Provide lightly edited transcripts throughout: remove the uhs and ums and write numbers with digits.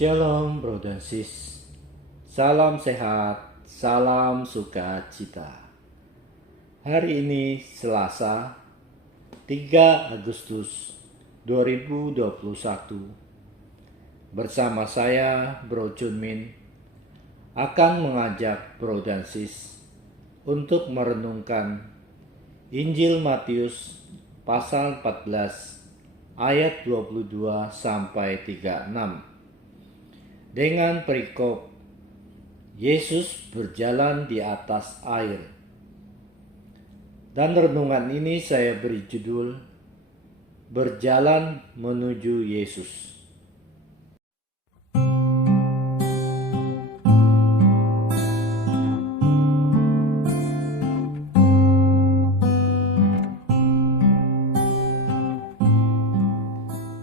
Shalom bro dan sis. Salam sehat, salam sukacita. Hari ini Selasa 3 Agustus 2021. Bersama saya Bro Junmin akan mengajak bro dan sis untuk merenungkan Injil Matius pasal 14 ayat 22 sampai 36. Dengan perikop Yesus berjalan di atas air. Dan renungan ini saya beri judul Berjalan Menuju Yesus.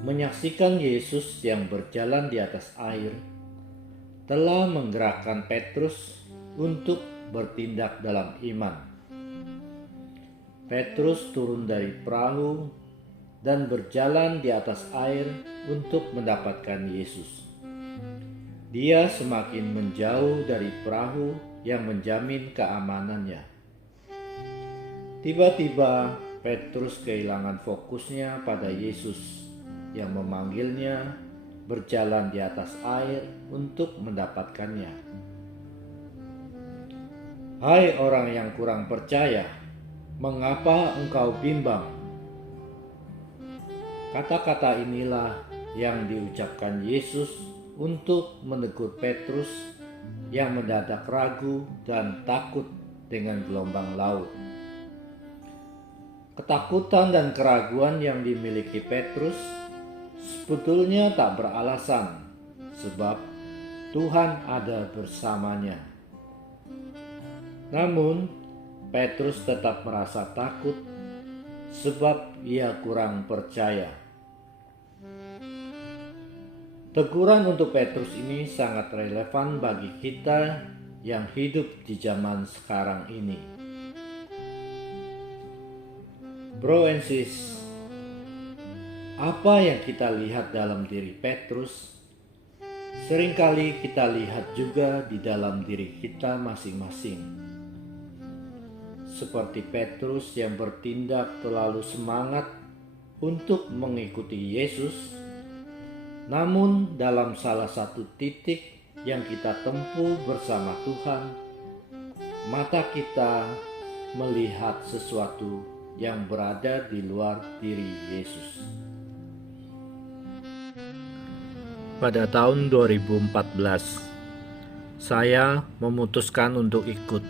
Menyaksikan Yesus yang berjalan di atas air telah menggerakkan Petrus untuk bertindak dalam iman. Petrus turun dari perahu dan berjalan di atas air untuk mendapatkan Yesus. Dia semakin menjauh dari perahu yang menjamin keamanannya. Tiba-tiba Petrus kehilangan fokusnya pada Yesus yang memanggilnya berjalan di atas air untuk mendapatkannya. Hai orang yang kurang percaya, mengapa engkau bimbang? Kata-kata inilah yang diucapkan Yesus untuk menegur Petrus yang mendadak ragu dan takut dengan gelombang laut. Ketakutan dan keraguan yang dimiliki Petrus sebetulnya tak beralasan, sebab Tuhan ada bersamanya. Namun, Petrus tetap merasa takut sebab ia kurang percaya. Teguran untuk Petrus ini sangat relevan bagi kita yang hidup di zaman sekarang ini. Bro and sis, apa yang kita lihat dalam diri Petrus, seringkali kita lihat juga di dalam diri kita masing-masing. Seperti Petrus yang bertindak terlalu semangat untuk mengikuti Yesus, namun dalam salah satu titik yang kita tempuh bersama Tuhan, mata kita melihat sesuatu yang berada di luar diri Yesus. Pada tahun 2014, saya memutuskan untuk ikut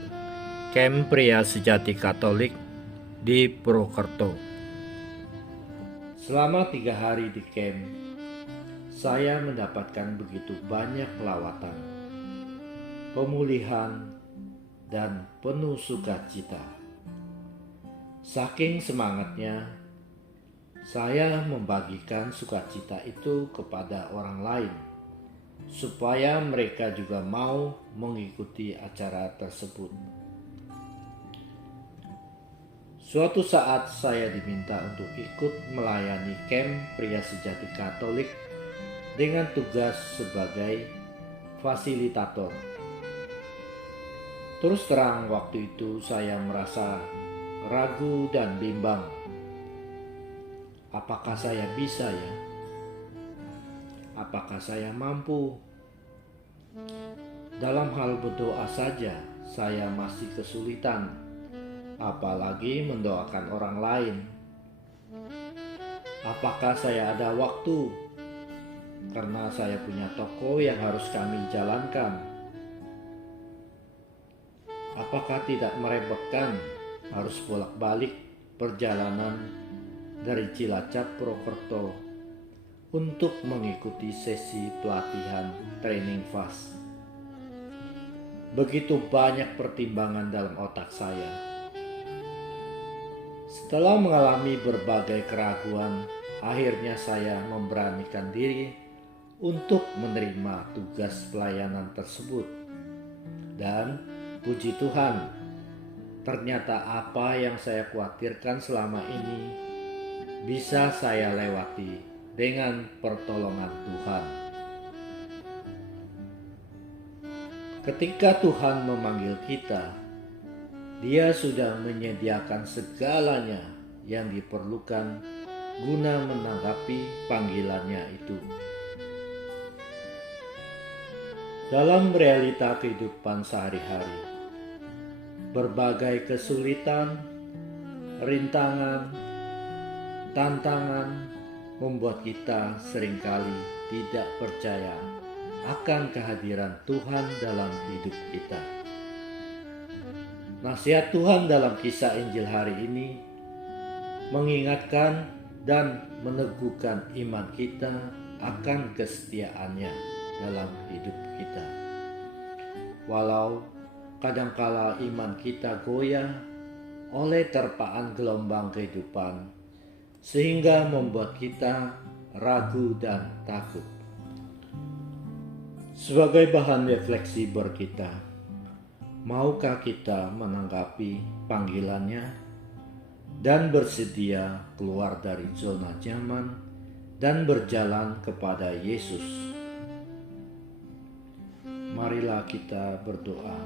camp pria sejati Katolik di Purwokerto. Selama 3 hari di camp, saya mendapatkan begitu banyak lawatan, pemulihan, dan penuh sukacita. Saking semangatnya, saya membagikan sukacita itu kepada orang lain, supaya mereka juga mau mengikuti acara tersebut. Suatu saat saya diminta untuk ikut melayani camp pria sejati Katolik dengan tugas sebagai fasilitator. Terus terang waktu itu saya merasa ragu dan bimbang. Apakah saya bisa ya? Apakah saya mampu? Dalam hal berdoa saja saya masih kesulitan, apalagi mendoakan orang lain. Apakah saya ada waktu? Karena saya punya toko yang harus kami jalankan. Apakah tidak merepotkan harus bolak-balik perjalanan dari Cilacap Purwokerto untuk mengikuti sesi pelatihan training fast? Begitu banyak pertimbangan dalam otak saya. Setelah mengalami berbagai keraguan, akhirnya saya memberanikan diri untuk menerima tugas pelayanan tersebut. Dan puji Tuhan, ternyata apa yang saya khawatirkan selama ini bisa saya lewati dengan pertolongan Tuhan. Ketika Tuhan memanggil kita, Dia sudah menyediakan segalanya yang diperlukan guna menanggapi panggilannya itu. Dalam realita kehidupan sehari-hari, berbagai kesulitan, rintangan, tantangan membuat kita seringkali tidak percaya akan kehadiran Tuhan dalam hidup kita. Nasihat Tuhan dalam kisah Injil hari ini mengingatkan dan meneguhkan iman kita akan kesetiaannya dalam hidup kita. Walau kadangkala iman kita goyah oleh terpaan gelombang kehidupan, sehingga membuat kita ragu dan takut. Sebagai bahan refleksi buat kita, maukah kita menanggapi panggilannya dan bersedia keluar dari zona nyaman dan berjalan kepada Yesus? Marilah kita berdoa.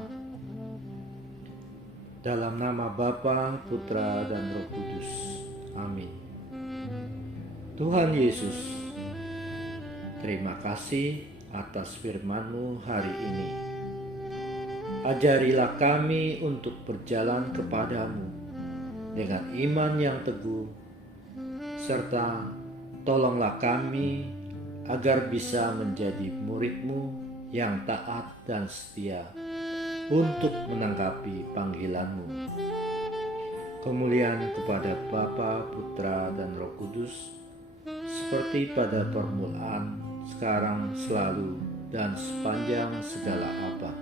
Dalam nama Bapa, Putra, dan Roh Kudus. Amin. Tuhan Yesus, terima kasih atas firman-Mu hari ini. Ajarilah kami untuk berjalan kepadamu dengan iman yang teguh, serta tolonglah kami agar bisa menjadi murid-Mu yang taat dan setia untuk menanggapi panggilan-Mu. Kemuliaan kepada Bapa, Putra, dan Roh Kudus, seperti pada permulaan, sekarang, selalu, dan sepanjang segala abad.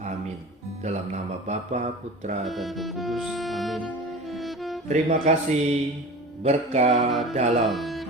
Amin. Dalam nama Bapa, Putra, dan Roh Kudus. Amin. Terima kasih. Berkah dalam.